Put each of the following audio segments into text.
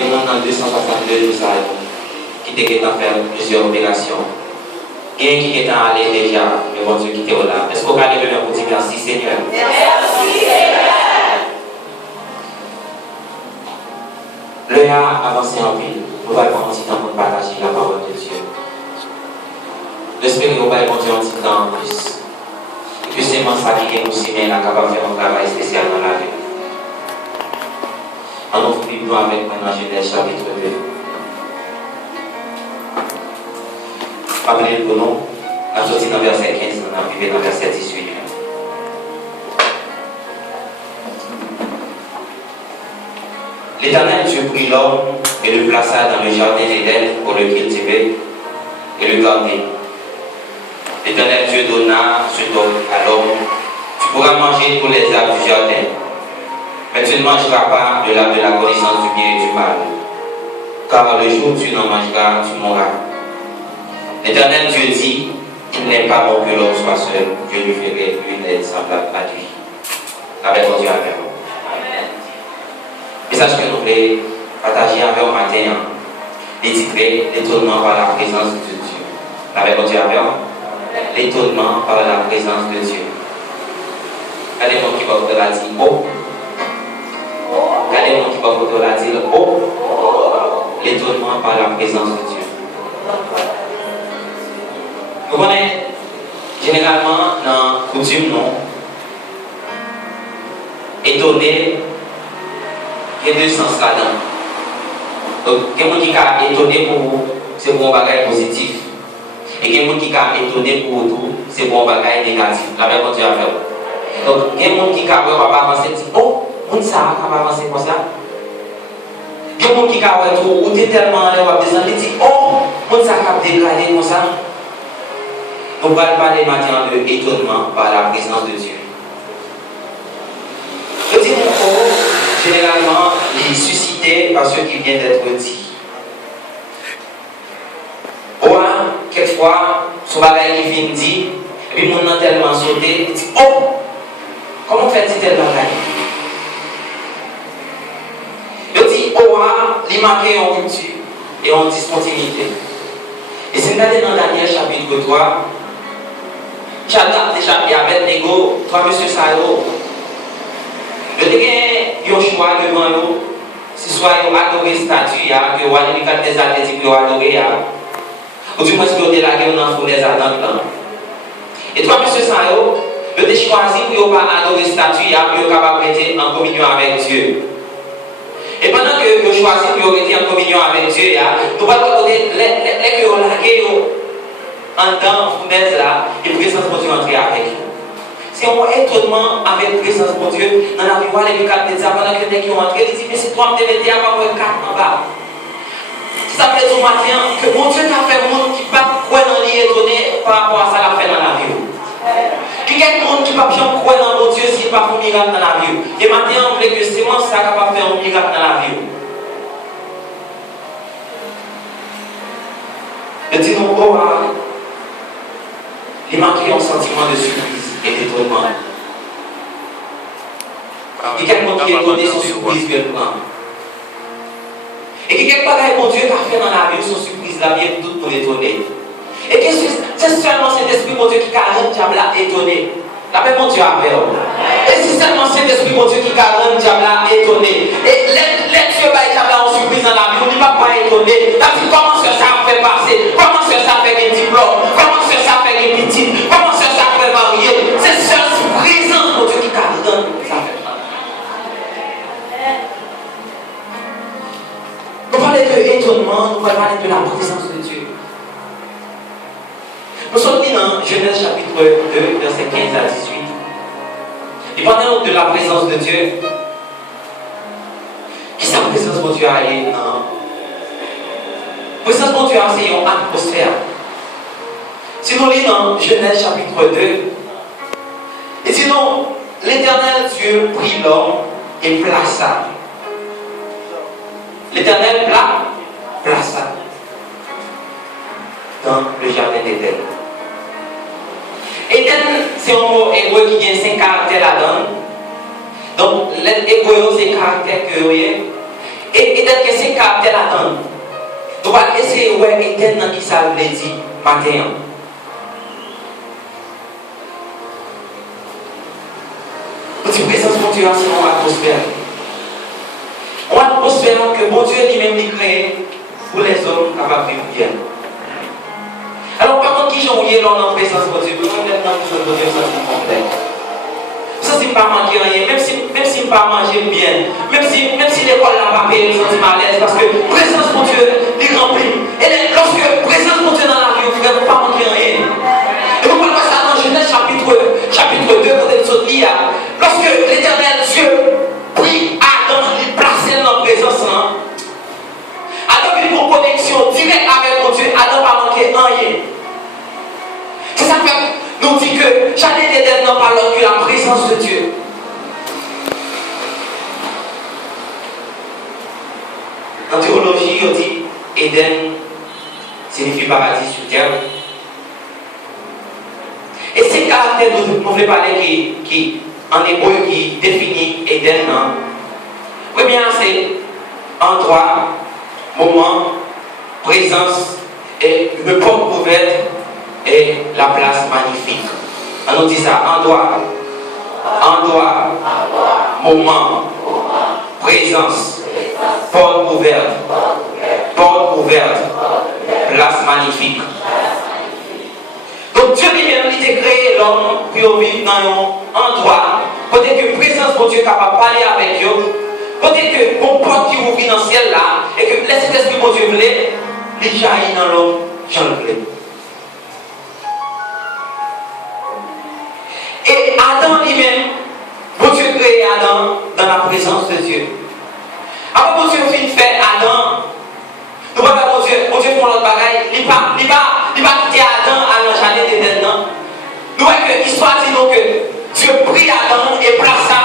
Et nous, dans 262 jours, qui était en faire plusieurs opérations. Et qui est allé déjà, mais bon Dieu qui était là. Est-ce qu'on va aller venir pour dire merci Seigneur? Merci Seigneur. Le a avancé en ville. Nous allons prendre un petit temps pour partager la parole de Dieu. J'espère que nous allons prendre un petit temps en plus. Et puis c'est moi ça qui est aussi bien capable de faire un travail spécial dans la vie. On ouvre la Bible avec moi dans Genèse chapitre 2. Appelez le nom. On a sorti dans le verset 15, on a arrivé dans le verset 18. L'Éternel Dieu prit l'homme et le plaça dans le jardin d'Éden pour le cultiver et le garder. L'Éternel Dieu donna ce don à l'homme: tu pourras manger tous les arbres du jardin, mais tu ne mangeras pas de l'arbre de la connaissance du bien et du mal, car le jour où tu n'en mangeras, tu mourras. L'Éternel Dieu dit: il n'est pas bon que l'homme soit seul, je lui ferai une aide semblable à lui. Avec mon Dieu, amen. Le message que nous voulons partager avec vous matin est titré l'étonnement par la présence de Dieu. Avec mon Dieu, amen. L'étonnement par la présence de Dieu. Regardez-moi qui va vous la dire oh. Regardez-moi qui va vous la dire oh. L'étonnement par la présence de Dieu. Nous connaissons généralement dans la coutume, non, étonné, il y a deux sens là-dedans. Donc, quelqu'un qui a étonné pour vous, c'est pour un bagage positif. Et quelqu'un qui a étonné pour vous, c'est pour un bagage négatif. La même chose à faire. Donc, quelqu'un qui a avancé, dit oh, on ça va avancer comme ça. Quelqu'un qui a ou t'es tellement allé, on va descendre, il dit oh, on ça va dégrader comme ça. Nous allons parler maintenant de l'étonnement par la présence de Dieu. Je dis généralement, il est suscité par ce qui vient d'être dit. Quelquefois, son bagage qui vient dit, et puis mon a tellement sauté, il dit oh, comment fait-il tel bagage? Je dis oh, il marque en rupture et en discontinuité. Et c'est dans Daniel chapitre 3. Shadrach, Meshach et Abednego, trois messieurs Salo, le dernier, ils ont choix devant nous, si soit ils ont adoré statue, que vous avez des athlètes qui ont adoré, ou du moins qu'ils ont délagué dans le des attentes. Et trois messieurs Salo, ils ont choisi pour ne pas adorer statue, pour être capable d'être en communion avec Dieu. Et pendant que ils ont choisi pour être en communion avec Dieu, nous allons regarder les qui ont lagué en dedans, fournaise là, et présence de Dieu entrer avec nous. Si on a étonnement avec la présence de Dieu, dans la vie, les 4 médias, pendant que les gens ont entré, ils disent mais c'est toi qui te médias, pas pour 4 en bas. Ça fait tout matin que mon Dieu a fait un monde qui ne peut pas croire dans l'étonné par rapport à ça qu'il a fait dans la vie. Il y a quelqu'un qui ne peut pas croire dans mon Dieu s'il n'y a pas un miracle dans la vie. Et maintenant, on veut que c'est moi ça qui va faire un miracle dans la vie. Je dis non, il manquait un sentiment de surprise et d'étonnement. Il y a quelqu'un qui est étonné sur surprise que le prend. Et il y a quelqu'un qui mon Dieu a fait dans la vie, son surprise, la vie est toute pour l'étonner. Et c'est seulement cet esprit, mon Dieu, qui a rendu diable étonné. La paix, mon Dieu, a fait. Et c'est seulement cet esprit, mon Dieu, qui a rendu diable étonné. Et les dieux diable en surprise dans la vie, on ne dit pas étonné. Comment ça fait passer? Comment ça fait un diplôme? Comment ça fait un petit? Comment ça fait marier? C'est seule présence, mon Dieu, qui a rendu ça fait. Nous parlons de l'étonnement, nous parlons de la présence de Dieu. Nous sommes dans Genèse chapitre 2, versets 15 à 18. Et parlons de la présence de Dieu. Qui est la présence de Dieu à aller dans la présence de Dieu c'est une atmosphère. Si nous lisons dans Genèse chapitre 2, et sinon, l'Éternel Dieu prit l'homme et plaça. L'Éternel plaça dans le jardin d'Éden. Éden, c'est un mot hébreu qui vient 5 caractères là-dedans. Donc, l'hébreu, c'est caractère que vous voyez. Et d'être que c'est caractère attendre. Nous allons essayer de voir Éternel qui ça veut dire matin. Notre présence de Dieu c'est une atmosphère. Une atmosphère que bon Dieu lui-même a créée pour les hommes capables de vivre bien. Alors, par contre, qui j'en ai là en présence de Dieu, besoin d'être dans le de Dieu, ça c'est complet. Ça, c'est pas manquer rien, même si je ne pas manger bien, même si l'école n'a pas payé, je me sens mal à l'aise, parce que présence de Dieu est remplie. Et lorsque présence de Dieu dans la vie, vous ne pas manquer rien. Et vous pouvez voir ça dans Genèse chapitre 2, côté de Sophie, lorsque l'Éternel Dieu prit Adam, il plaçait dans la présence. Adam a une connexion directe avec mon Dieu, Adam n'a pas manqué rien. C'est ça que nous dit que Jardin d'Éden n'a pas l'autre que la présence de Dieu. Dans la théologie, on dit Éden signifie paradis sur terre. Et ces caractères dont nous voulons parler qui en hébreu qui définit Éden, premier c'est endroit, moment, présence et une porte ouverte et la place magnifique. On nous dit ça, endroit, moment, présence, porte ouverte, place magnifique. Donc Dieu lui-même il a créé l'homme pour vivre dans un endroit, côté que présence de Dieu est capable de parler avec eux, côté que mon porte qui ouvre dans le ciel là, et que l'esprit de Dieu voulait, il jaillit dans l'homme, j'en voulais. Et Adam lui-même, bon Dieu créé Adam dans la présence de Dieu. Après bon Dieu finit faire Adam, nous voyons bon Dieu font l'autre bagaille, il pas quitter Adam à la jardin d'Éden. Nous voyons que l'histoire dit donc que Dieu prit Adam et plaça,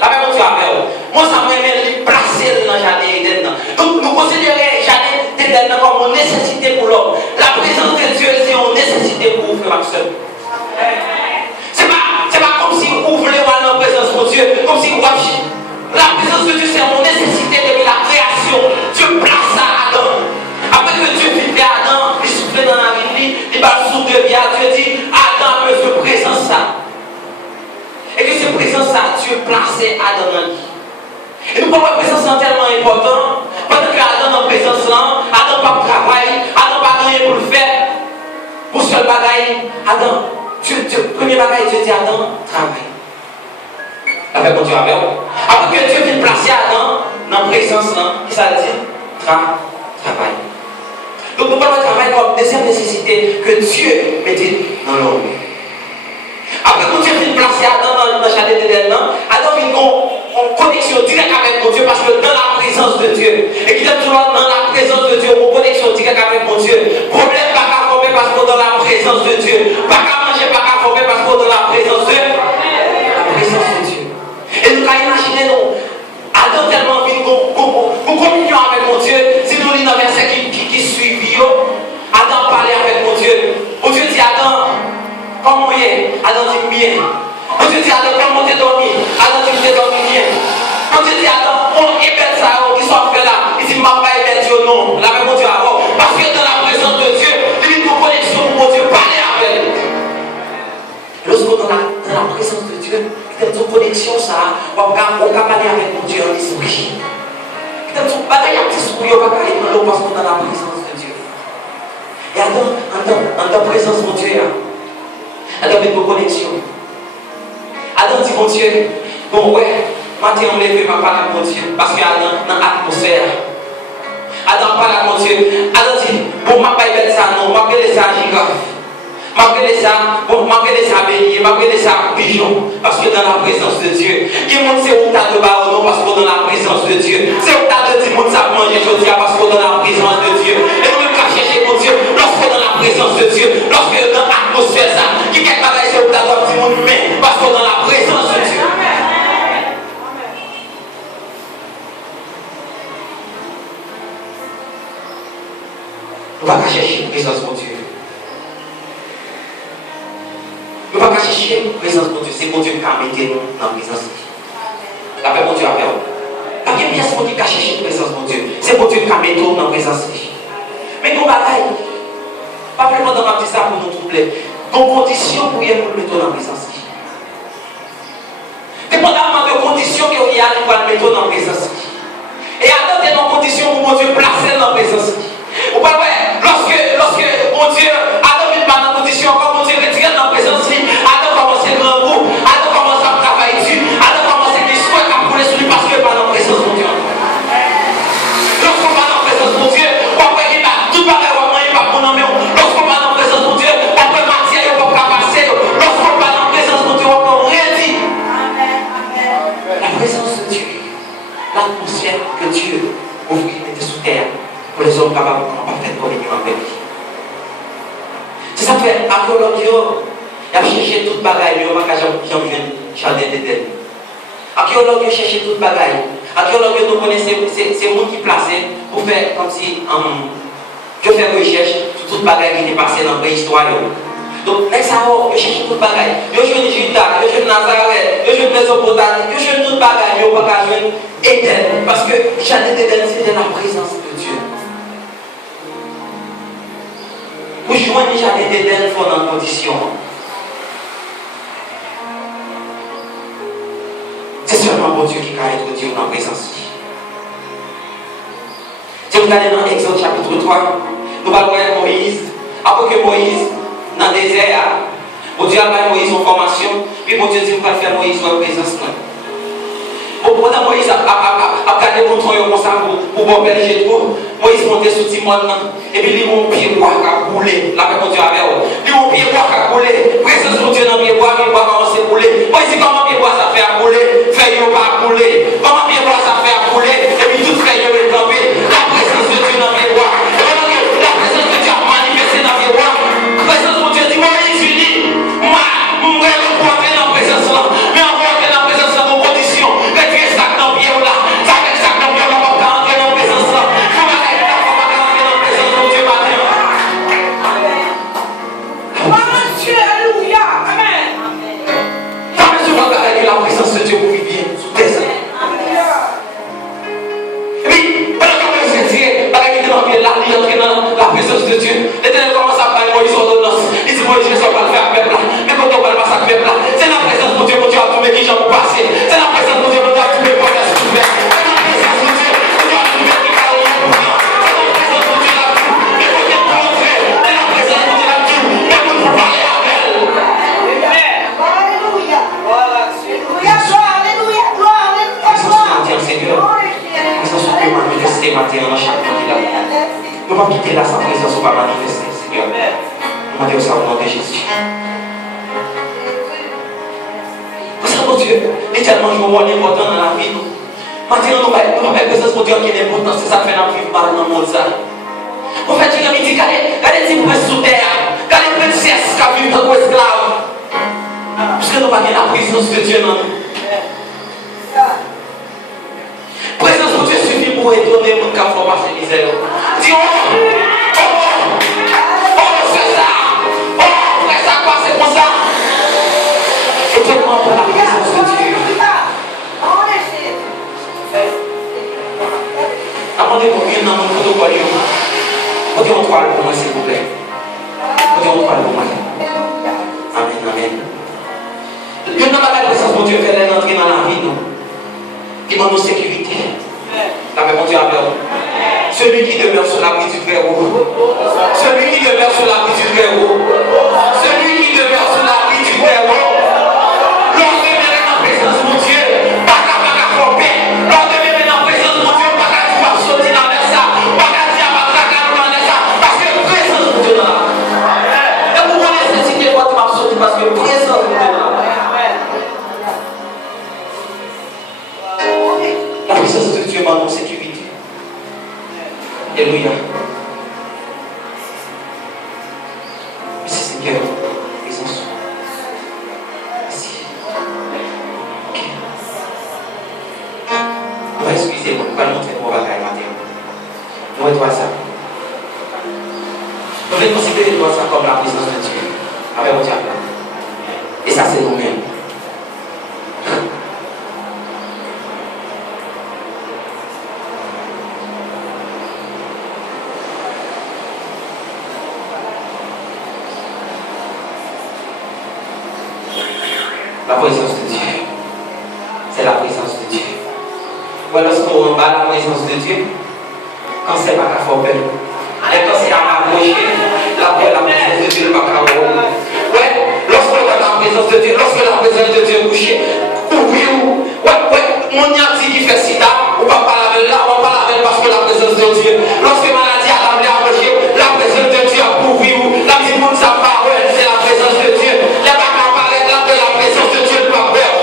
la même Dieu avec moi ça m'a aimé placer dans le jardin d'Éden. Donc nous considérons le jardin d'Éden comme une nécessité pour l'homme. La présence de Dieu c'est une nécessité pour vous, frère Maxime. C'est pas comme si vous voulez voir la présence de Dieu, comme si vous voyez. La présence de Dieu, c'est une nécessité depuis la création. Dieu place à Adam. Après que Dieu fit faire Adam, il souffle dans la vie, il va le souffle de vie. Dieu dit, Adam a besoin de présence. Et que cette présence-là, Dieu placé Adam dans la vie. Et nous parlons de présence tellement important. Pendant que Adam dans la présence, Adam n'a pas de travail, Adam n'a pas rien pour le faire. Pour seul bagaille, Adam. Premier bagage, Dieu dit Adam, travaille. Avec mon Dieu avec vous. Après que Dieu vient placer Adam dans la présence, qui ça dit travail. Donc nous parlons de travail comme deuxième nécessité que Dieu mettait dans l'homme. Après que Dieu vient placer Adam dans le jardin d'Éden, Adam vient en connexion directe avec mon Dieu parce que dans la présence de Dieu, et qu'il est toujours dans la présence de Dieu, en connexion directe avec mon Dieu, problème pas qu'à former parce qu'on est dans la présence de Dieu, pas qu'à manger, pas qu'à former parce qu'on est dans la présence de Dieu. Et nous allons imaginer, nous, Adam tellement vite, nous communions avec mon Dieu, si nous lisons dans le verset qui suit, Adam parlait avec mon Dieu. Mon Dieu dit Adam, comment il est? Adam dit bien. Mon Dieu dit Adam, comment tu es dormi? Adam dit tu es dormi bien. Mon Dieu dit Adam, on est bête ça, qui sont fait là. Il dit, ma pas est Dieu, non. Là, mon Dieu, avant. Parce que dans la présence de Dieu, il y a une connexion pour mon Dieu, parler avec lui. Lorsqu'on est dans la présence de Dieu, il y a une connexion, ça, on va parler avec mon Dieu en esprit. Il y a une bataille à petit souris, on va parler de l'eau parce qu'on est dans la présence de Dieu. Et Adam, en ta présence, mon Dieu, Adam a une connexion. Adam dit, mon Dieu, bon, ouais, matin on lève, ma parole à mon Dieu, parce qu'il y a dans l'atmosphère. Adam parle à mon Dieu. Adam dit, bon, ma paille bête ça, non, ma paille ça, girafe. Malgré ça, malgré ça, bélier, malgré ça, pigeon, parce que dans la présence de Dieu, qui monte c'est où t'as de barreau, non, parce que dans la présence de Dieu, c'est où t'as de monde ça manger, je dis, parce que dans la présence de Dieu, et nous même qu'à chercher mon Dieu, lorsque dans la présence de Dieu, lorsque dans l'atmosphère ça, qui quelque chose c'est où t'as de monde humain, parce que dans la présence de Dieu. On va chercher la présence de Dieu. Nous ne pouvons pas chercher la présence de Dieu. C'est mon Dieu qui a mis nous dans la présence de Dieu. La paix, mon Dieu, avec vous. La première pièce qui a cherché la présence présence de Dieu. C'est pour Dieu qui a mis tout dans la présence. Mais nous bagaille. Pas vraiment dans ma petite ça pour nous troubler. Donc, condition pour y mettre dans la présence. Dépendamment de conditions qu'il y a pour le mettre dans la présence. Et attendez dans conditions pour mon Dieu placer dans la présence. Vous voyez, lorsque mon Dieu Adam n'est pas dans la condition, quand mon Dieu retire dans la présence, Adam commence à grand goût, Adam commence à travailler dessus, Adam commence à l'histoire à couler sur lui parce qu'il n'est pas dans la présence de mon Dieu. Lorsqu'on va dans la présence de mon Dieu, on peut y mettre tout pareil, on peut y mettre mon nom. Lorsqu'on va dans la présence de mon Dieu, on peut matière, on peut passer. Lorsqu'on va dans la présence de mon Dieu, on peut rien dire. La présence de Dieu, l'atmosphère que Dieu ouvrit mettait sous terre pour les hommes capables de parfaire communion avec lui. C'est ça que l'archéologue a cherché toute bagaille, il n'y a pas qu'à jardin d'Éden. L'archéologue a cherché toute bagaille. L'archéologue nous connaît, c'est le monde qui placé pour faire comme si je fais recherche sur toute bagaille qui est passée dans la préhistoire. Donc, next hour, je cherche toute bagaille. Je joue Juda, je joue Nazareth, je joue Mésopotamie, je joue toute bagaille, je ne peux pas jouer Éden. Parce que jardin d'Éden, c'était la présence de Dieu. Pour joindre les jardins d'Éden, il faut dans une condition. C'est seulement bon Dieu qui a introduit dans la présence. Si vous regardez dans Exode chapitre 3, nous allons voir Moïse. Après que Moïse, dans le désert, bon Dieu a fait Moïse en formation, puis bon Dieu dit qu'il va faire Moïse dans la présence. Pendant Moïse a gardé mon tronc comme ça pour bon berger de Moïse montait sous Timon et puis il a un pied bois qui a coulé. Là, mon Dieu avait il a un pied bois qui a coulé. Présence de Dieu dans le pied bois commence à couler. Moïse dit comment pied bois ça fait à couler, fait pas couler. Comment pied bois ça fait à couler, et puis tout fait est tombé. La présence de Dieu dans le pied bois. La présence de Dieu a manifesté dans le pied bois. La présence de Dieu dit Moïse unis. Moi, je vais le porter dans la présence là. Mais on va entrer dans la présence dans nos conditions. La présence de Dieu pour vivre bien sous tes ailes. Et puis, pendant que Moïse s'est tiré, dans la présence de Dieu, l'Éternel commence à parler Moïse ordonnance. Il dit Moïse, je ne sais pas le faire peuple là. Mais quand on parle pas ça peuple là, c'est la présence de Dieu que Dieu a trouvé qui j'en passé. C'est la présence de Dieu que Dieu a trouvé pour faire ce que tu fais. C'est la présence de Dieu que Dieu a trouvé qui va au pour toi. C'est la présence de Dieu là-dessus. Mais quand tu es rentré, c'est la présence de Dieu là-dessus. Mais quand tu parles avec elle. Alléluia. Seigneur, présence de Dieu manifester maintenant dans chaque monde qui est là. Nous ne pouvons pas quitter là sans présence, on va manifester, Seigneur. Nous demandons ça au nom de Jésus. Parce que mon Dieu, l'éternel jour est important dans la vie. Maintenant, nous ne pouvons pas présence pour Dieu qui est important, c'est ça qui fait la vie mal dans le monde. En fait, il me dit, regardez les princes sous terre, regardez les princesses qui vivent dans l'esclave. Parce que nous n'avons pas la présence de Dieu dans nous. Présence de Dieu suffit pour étonner mon camp pour passer misère. Dis c'est ça. Oh, frère, ça quoi, c'est comme ça. Étonnement pour la présence de Dieu. Demandez-moi bien dans mon protocole. Mettez en toile pour moi, s'il vous plaît. Mettez en toile pour moi. Amen, amen. Je n'ai pas la présence de Dieu faire l'entrée dans la vie, non. Il demande nos sécurité. La paix, mon Dieu, avec vous. Celui qui demeure sur l'abri du Très-Haut. Celui qui demeure sur l'abri du Très-Haut. Celui qui demeure sur l'abri du Très-Haut. Lorsque vous êtes en présence de mon Dieu, pas qu'à frapper. Lorsque vous êtes en présence de mon Dieu, pas qu'à dire sortir dans ça. Pas qu'à dire à dans ça. Parce que présence de Dieu dans la vie. Et vous connaissez ce qui est votre sortir parce que présence de Dieu dans la vie. La présence de Dieu m'a donné sécurité. Alléluia. Merci Seigneur. Présence. Merci. Ok. Excusez-moi, je vais montrer mon bagage matin. Moi, toi ça. Nous voulons considérer toi ça comme la présence de Dieu. Avec mon diable. Et ça, c'est nous-mêmes. La présence de Dieu. C'est la présence de Dieu. Ouais, lorsqu'on bat la présence de Dieu, quand c'est pas qu'à faire peur. Et quand c'est à m'approcher, la présence de Dieu n'est pas qu'à voir. Ouais, lorsque la présence de Dieu, lorsque la présence de Dieu est couchée, mon yati qui fait sida, on va pas laver là, on va pas laver parce que la présence de Dieu. Lorsque maladie a l'amené à approcher, la présence de Dieu a couvert où la vie monde sa parole, c'est la présence de Dieu. Il n'y a pas qu'à parler là de la présence de Dieu de ma peur.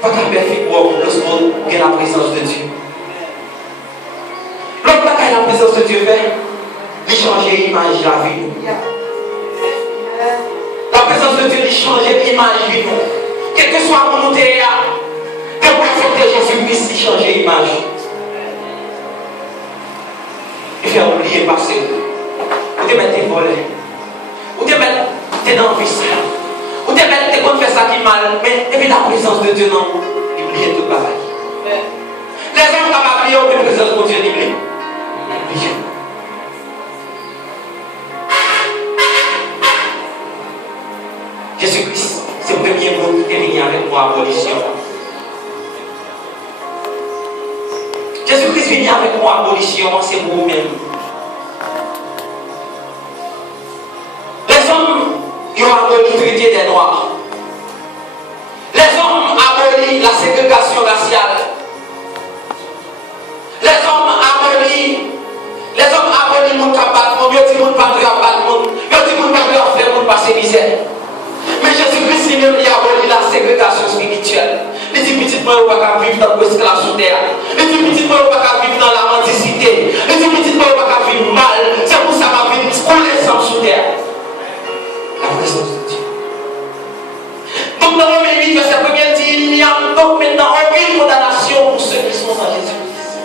Pas qu'à faire lorsqu'on a la présence de Dieu. L'autre là, quand la présence de Dieu fait, il change l'image de la vie. La présence de Dieu, il change l'image de nous. Quel que soit mon théâtre, de accepter Jésus-Christ, il change l'image. Il fait oublier passer. Ou te mettre tes volets. Ou te mettre tes dents puissantes. Ou te mettre tes comptes faire ça qui mal. Mais et puis la présence de Dieu, non. Il oublie tout le travail. Les hommes n'ont pas oublié aucune présence de Dieu, il oublie. Jésus-Christ, c'est le premier mot qui est venu avec moi à abolition. Jésus-Christ vient avec moi à abolition, c'est vous-même. Les hommes, ils ont aboli le traité des Noirs. Les hommes abolissent la ségrégation raciale. Les hommes abolissent le monde qui a battu le monde, ils disent que le monde pas battre le monde, ils disent que le monde pas faire le monde passer misère. Mais Jésus-Christ lui-même il a aboli la ségrégation spirituelle. Il dit petit moi on va pas vivre dans l'esclavage sous terre. Il dit petit moi on va pas vivre dans la mendicité. Il dit petit moi on va pas vivre mal. C'est pour ça que ma vie couler sans sous terre. La présence de Dieu. Donc dans Romains 8 verset 1 dit il n'y a donc maintenant aucune condamnation pour ceux qui sont en Jésus-Christ.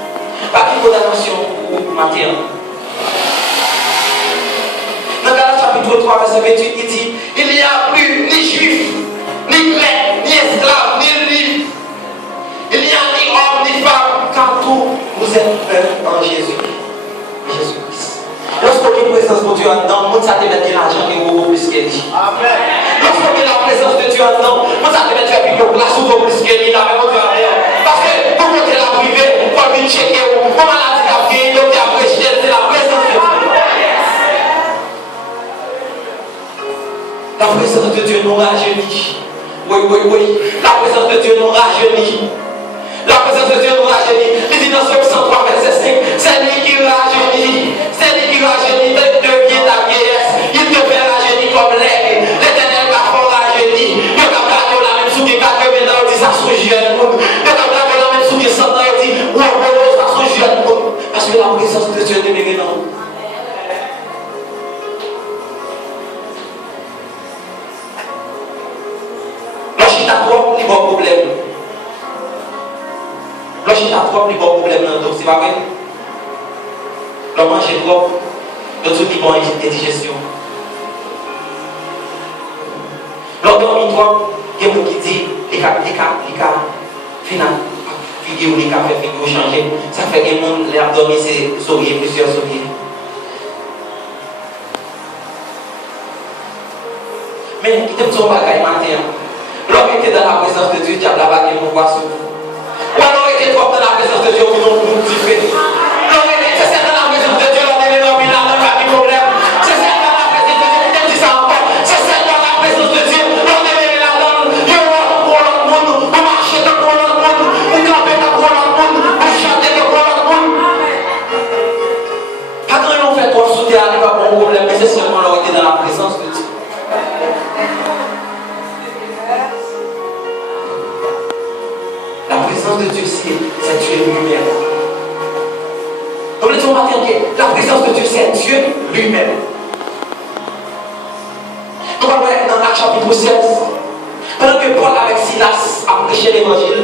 Pas de condamnation pour Matthieu. Dans Galates chapitre 3, verset 28, il dit il n'y a plus ni juif, ni grec, ni esclave, ni libre. Il n'y a ni homme, ni femme, car tous vous êtes un en Jésus-Christ. Lorsqu'on a la présence de Dieu en dedans, on ça te met de l'argent et au plus qu'elle dit. Lorsqu'on a la présence de Dieu en dedans, on ça te met de la place ou plus qu'elle dit. Parce que pour que la privée, pour venir checker où, pour maladie à vie, donc à prêcher, c'est la présence de Dieu. La présence de Dieu nous rajeunit. Oui. La présence de Dieu nous rajeunit. La présence de Dieu nous rajeunit. Il dit dans Psaume 103, verset 5, c'est lui qui rajeunit. C'est lui qui rajeunit. Devient ta vieillesse. Il te fait rajeunir comme l'aigle. L'Éternel va faire rajeunir. Il va garder la même sous qui 80 ans, il dit ça sont jeunes. Il va garder la même sous qui 100 ans, il dit ça sont jeunes. Parce que la présence de Dieu demeure dans nous. Il y a un problème. Lorsqu'il y a un problème dans le dos, c'est pas vrai. L'homme mange trop, l'autre dit bon, il y a digestion. L'autre dormi trop, il y a des gens qui disent les cas, final, figure, les cas fait figure changer. Ça fait que les gens, l'abdomen, c'est sourire, plusieurs sourires. Mais il y a un bagage matin. L'homme était dans la présence de Dieu, diable a bagé pour voir sur vous. Ou alors il était trop dans la présence de Dieu, vous n'avez pas dit fait. L'homme était dans la présence de Dieu, l'homme était dans pas de problème. C'est ça dans la présence de Dieu, vous dit ça encore. C'est ça dans la présence de Dieu, l'homme était là-dedans. Il y a pour l'autre monde, vous marchez pour l'autre monde, vous campez pour l'autre monde, vous chantez pour l'autre monde. Pas quand on fait trop sous terre, il n'y a pas de problème, mais c'est seulement l'homme était dans la présence de Dieu. La présence de Dieu, c'est Dieu lui-même. Comme le dit au matin, la présence de Dieu, c'est Dieu lui-même. Nous allons voir dans Actes chapitre 16, pendant que Paul avec Silas a prêché l'évangile,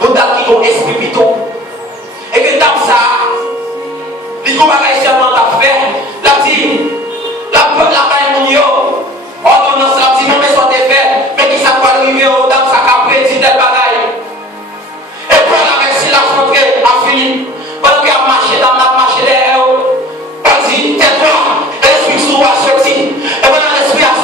vous avez qui ont esprit piton, et que dans ça, les compagnons seulement à faire, la dit, la paille mon yo, ordonnance, la dit, non mais soit fait, mais qui ça va arriver dans ça qu'a prédit des bagailles. Et Paul avec Silas rentré à Philippe, pendant qu'il a marché dans la marche derrière, Paul dit, tais-toi, l'esprit sous a sorti, et pendant l'esprit a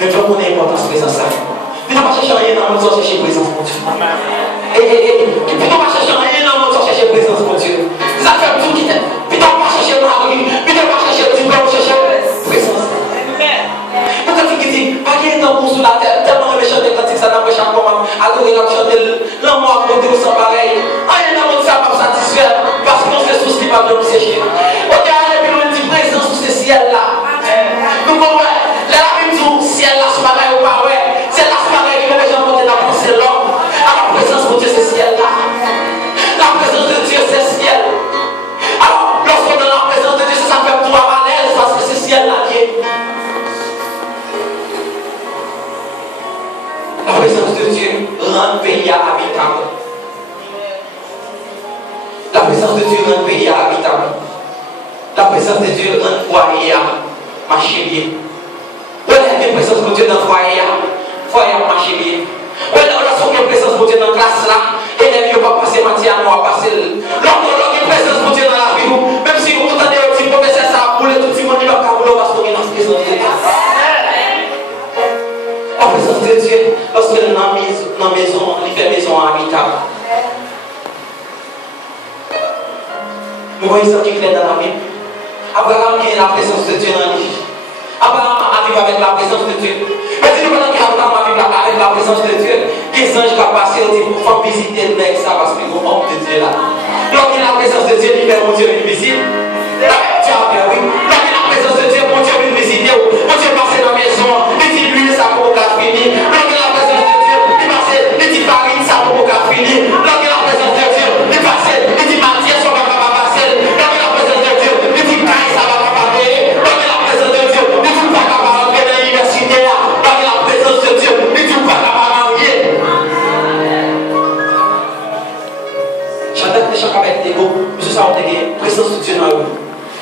Mais tu connais l'importance de présence. Tu ne vas pas chercher rien dans le monde sans chercher présence, mon Dieu. Tu ne vas pas chercher rien dans le monde sans chercher présence, mon Dieu. Ça fait tout qui t'aime. Tu ne vas pas chercher mari, tu ne vas pas chercher du pain, chercher présence. Pourquoi tu dis, pas qu'il y ait un bout sur la terre, tellement de méchants quand ça n'a pas chaque moment, adorer la chanter, l'amour à côté au sang pareil. Rien dans le monde ça va pas satisfaire, parce qu'on fait sous ce qui va nous sécher. Regarde, et puis on dit présence sous ce ciel-là. Donc, la même jour, ciel là, ce matin, ou pas, ouais, c'est là, ce matin, qui va les gens monter dans la pensée l'homme. À la présence de Dieu, c'est ciel là. La présence de Dieu, c'est ciel. Alors, lorsqu'on est dans la présence de Dieu, ça fait pour toi à l'aise, parce que c'est ciel là qui est. La présence de Dieu rend le pays habitable. La présence de Dieu rend le pays habitable. La présence de Dieu rend le foyer marcher bien. Ouais, il y a une présence de Dieu dans le foyer marcher bien. Ouais, lorsqu'on a une présence de Dieu dans la classe là, et les vieux vont passer matière, on va passer. Lorsqu'on a une présence de Dieu dans la vie, même si vous entendez un petit professeur, ça a boulé, tout le monde va boulot parce qu'on est dans la présence de Dieu. La présence de Dieu, lorsqu'elle est dans la maison, il fait maison habitable. Nous voyons ça qui est clair dans la Bible. Abraham qui est la présence de Dieu dans la vie. Abraham a vécu avec la présence de Dieu. Mais si nous voulons qu'Abraham a vécu avec la présence de Dieu, les anges qui ont passé, on dit pour faire visiter le mec, ça parce que nous sommes de Dieu là. Lorsqu'il y a la présence de Dieu, il fait mon Dieu une visite. Dieu a fait oui. Lorsqu'il y a la présence de Dieu, mon Dieu une visite. Mon Dieu passe dans la maison, il dit lui, ça pour qu'à finir. Lorsqu'il y a la présence de Dieu, il passe, il dit farine, ça pour qu'à finir. Lorsqu'il y a la présence de Dieu, il passe, il dit matière, ça va pas passer. Lorsqu'il y a la présence de Dieu, il dit caille, ça va pas passer. Lorsqu'il y a la présence de Dieu, il dit pas capable d'entrer dans l'université. Lorsqu'il y a la présence de Dieu, il dit pas capable de marier. J'entends que les gens avec des mots, monsieur, ça va être la présence de Dieu dans eux.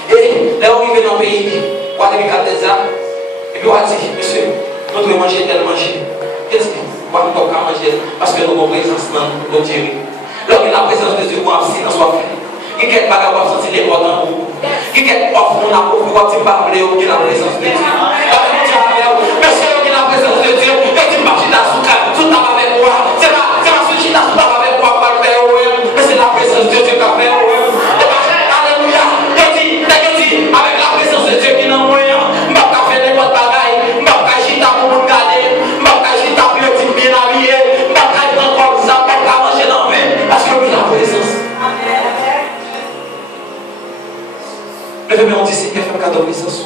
Et là, on arrive dans le pays, on va aller à ça, et puis on va dire, monsieur, nous devons manger tel manger. Qu'est-ce que on va manger? Parce que nous avons présence dans notre Dieu. Lorsque la présence de Dieu, on a silence soit fait. Il y a quelques bagages qui vont sentir les voix dans vous. Il y a quelques offres qu'on a pour pouvoir dire parler au la présence de Dieu. Monsieur, il y a la présence de Dieu. Il y a une partie d'Asuka, tout à avec moi. C'est pas celui qui n'a pas avec moi, pas le faire, mais c'est la présence de Dieu qui a fait. Alléluia. Avec la présence de Dieu qui est dans moi, je ne vais pas faire n'importe quoi bagaille, je ne vais pas agiter pour me garder, je ne vais pas agiter pour le type bien habillé, je ne vais pas être encore ça, je ne vais pas manger dans le pain, parce que oui, la présence. Le bébé, on dit Seigneur, fais un cadeau de présence.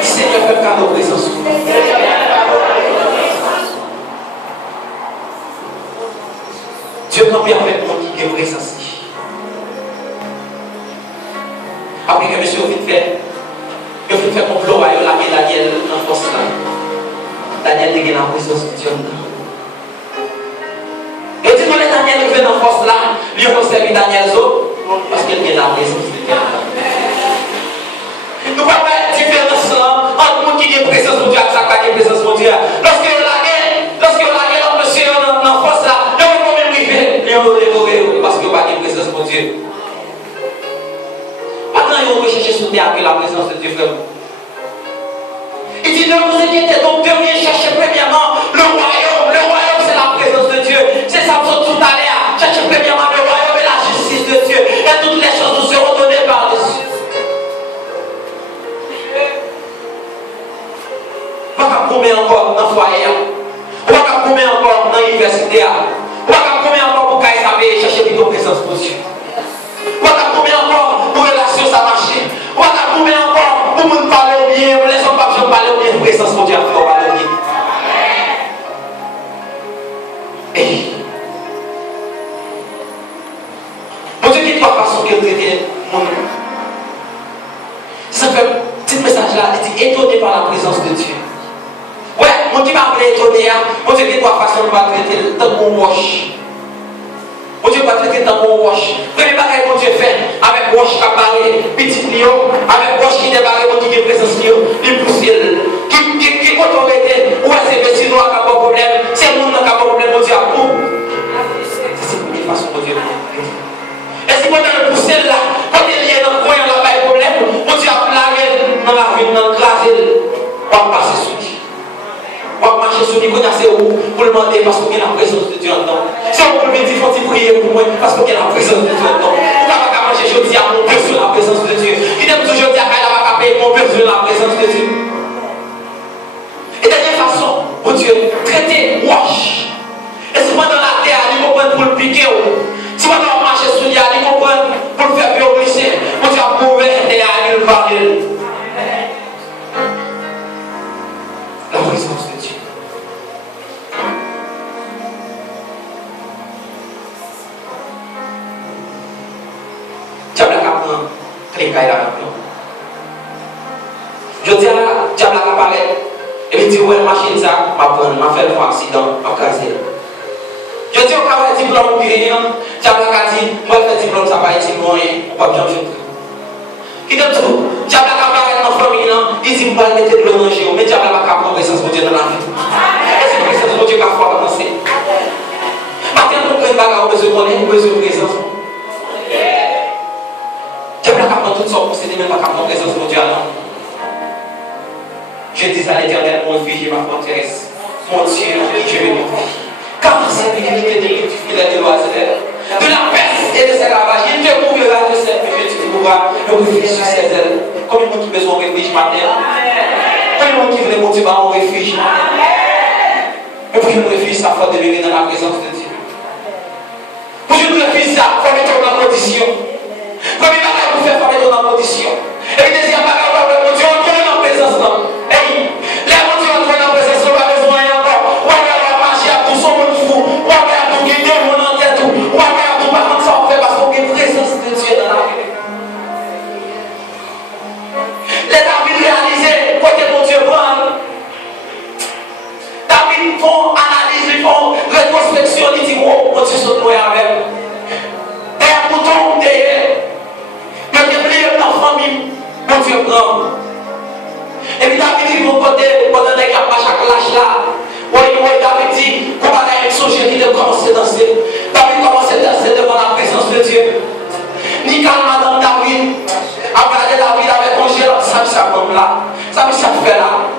Seigneur, fais un cadeau de présence. Dieu n'a pas avec moi qui est présence. Après que monsieur a fait complot à Daniel dans force là. Daniel a la présence de Dieu. Et tu connais Daniel qui fait dans force là, lui a servi Daniel parce qu'il a la présence de Dieu. Nous ne pouvons pas faire différence entre le monde qui a présence de Dieu et ça qui a présence de Dieu. Lorsque la guerre, monsieur dans force là, il va même arriver, il va dévorer parce qu'il n'y a pas de présence de Dieu. Maintenant, ils vont rechercher sous terre avec la présence de Dieu, frère. Il dit, ne vous inquiétez donc de rien chercher premièrement le royaume. Le royaume, c'est la présence de Dieu. C'est ça que tout à l'heure. Cherchez premièrement le royaume et la justice de Dieu. Et toutes les choses vous seront données par-dessus. Pas qu'à combien encore dans le foyer. Pas qu'à combien encore dans l'université. Pas qu'à combien encore pour qu'à chercher plutôt présence de Dieu. Pas qu'à combien encore pour relation ça marche. Pas qu'à combien encore pour nous parler bien. Pour les hommes pas besoin de parler bien. Présence de Dieu à faire parler bien. Mon Dieu dit trois façons qu'il traite mon nom. Ça fait un petit message là. Il dit étonné par la présence de Dieu. Ouais, mon Dieu m'a appelé étonné. Mon Dieu dit trois façons de traiter tant qu'on wash. Mon Dieu va traiter dans mon wash. Premier bagage mon Dieu fait avec wash qui a barré, petit lion, avec wash qui débarre, mon Dieu qui est présence lion, il pousse qui quand on était, où est-ce que c'est nous qui avons un problème, c'est nous qui avons un problème, mon Dieu a pour. C'est la première façon, mon Dieu. Et si mon Dieu le pousse là, quand il est dans le coin, il n'y a pas de problème, mon Dieu a plagué dans la vie, dans le crasé. On va passer sur lui. On va marcher sur lui, c'est où pour le demander parce qu'il y a la présence de Dieu en dedans. Si on peut me dire, faut-il prier pour moi parce qu'il y a la présence de Dieu en dedans. On va pas marcher, je dis à mon besoin de la présence de Dieu. Il aime toujours dire à la va payer mon besoin de la présence de Dieu. Et dernière façon, pour Dieu, traiter, wash. Et si moi dans la terre, il comprend pour le piquer. Si moi dans marcher sur lui, il comprend pour le faire glisser. Pour dire mauvais, et il va parler. La présence de Dieu. Diable a capté, clé caille la maintenant. Je dis à la diable a apparaît et puis dit ouais machine ça m'a prendre m'a fait un accident m'a casé. Je dis au cas où diplôme qui rien, diable a dit moi faire diplôme ça pas être moyen, on pas bien jouer. Qui dit tout, diable a apparaît dans famille là, il dit moi mettre de l'eau dans jeu, mais diable a pas prendre présence de Dieu dans la vie. C'est la présence de Dieu qui a foi commencer. Maintenant on peut pas besoin de connaître besoin de présence. Diable a prendre toutes sortes pour c'est même pas prendre présence de Dieu là. Je dis à l'Éternel, mon fils, ma forteresse, mon Dieu, qui je vais m'offrir. Car c'est l'unité de tu fidèle de l'oisière, de la peste et de ses ravages, il te couvrira de ses péchés, tu trouveras le refuge sur ses ailes. Combien de monde qui besoin de refuge matin? Combien de monde qui veut motiver en refuge? Mais pour que le refuge, ça faut demeurer dans la présence de Dieu. Pour que le refuge, ça faut mettre dans la condition. Premier bagage pour faire mettre dans la condition. Et le deuxième bagage pour faire Dieu, on est dans la présence. Et puis David dit mon côté, pendant qu'il a pas chaque lâche là, David dit qu'on va gagner son jeu, il a commencé à danser. David commence à danser devant la présence de Dieu. Ni calme madame David, après David avec un gel, ça me sert comme là, ça me sert fait là.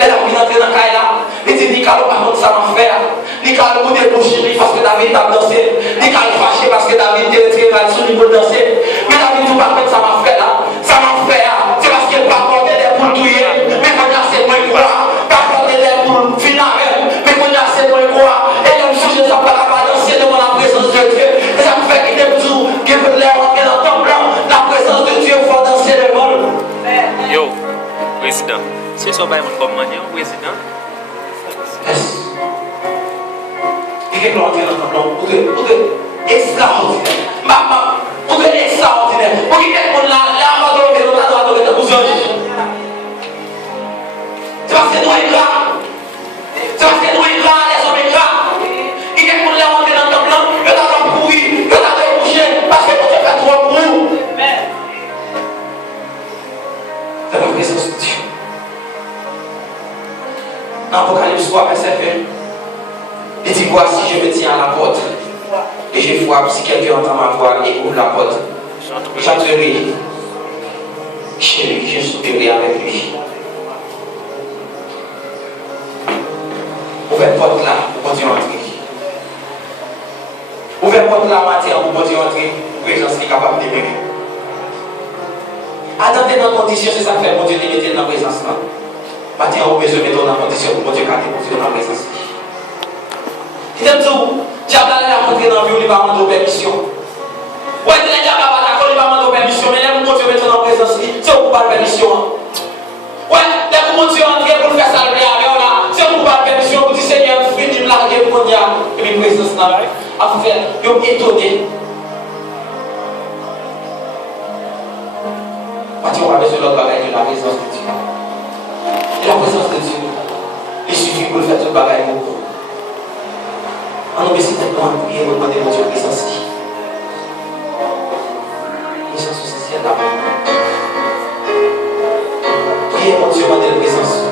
Et David entre dans le cas là, il dit ni calme par contre ça m'a fait. Ni calme pour déboucher parce que David a dansé. Ni calme fâché parce que David était très mal sur le niveau de danser. Mais David tout par contre ça m'a fait là, ça m'a fait là. Pas porter des poules douillées, mais qu'on a assez moins quoi. Pas porter des poules finales, mais qu'on a assez moins quoi. Et comme si je ne sais pas danser devant la présence de Dieu. Et ça me fait qu'il est tout, qu'il veut l'air rentrer dans ton plan. La présence de Dieu, il faut danser devant. Yo, président, c'est ça, bah, comme manière, président. Et qu'il rentre dans ton plan, pour que extraordinaire. Maman, pour que extraordinaire. Pour qu'il y ait là, c'est parce que nous sommes gras. C'est parce que nous sommes gras, les hommes gras. Il y a pour les rentrer dans ton plan, il y a pour pourrir, il y a pour coucher, parce que nous sommes trop pour nous. C'est la présence de Dieu. Dans l'Apocalypse 3, verset 20, il dit voici, je me tiens à la porte. Et je frappe, si quelqu'un entend ma voix et ouvre la porte, j'entrerai chez lui, je soupirerai avec lui. Ouvrez la porte là pour continuer à entrer. Ouvrez la porte là matin pour continuer à entrer. Présence qui est capable de demeurer. Attendez dans la condition, c'est ça que fait mon Dieu de mettre dans la présence là. Matin, on a besoin de mettre dans la condition pour mon Dieu garder mon Dieu dans la présence. Il aime tout. Diable a rentré dans la vie, il va demander permission. Ouais, il diable va t'accorder, il va demander permission, mais là, mon Dieu mettre dans la présence, c'est pour pas de permission. Ouais, là, mon Dieu entrer pour faire ça, c'est pour pas de permission, pour dire Seigneur, finis de larguer pour qu'on y a. Et puis, présence dans la vie, à faire, ils sont étonnés. Parce qu'on a besoin de l'autre bagaille de la présence de Dieu. Et la présence de Dieu, il suffit pour faire tout le bagaille pour vous. On a besoin de prier pour demander mon Dieu présence. Présence au ciel d'abord. Priez mon Dieu, demandez la présence.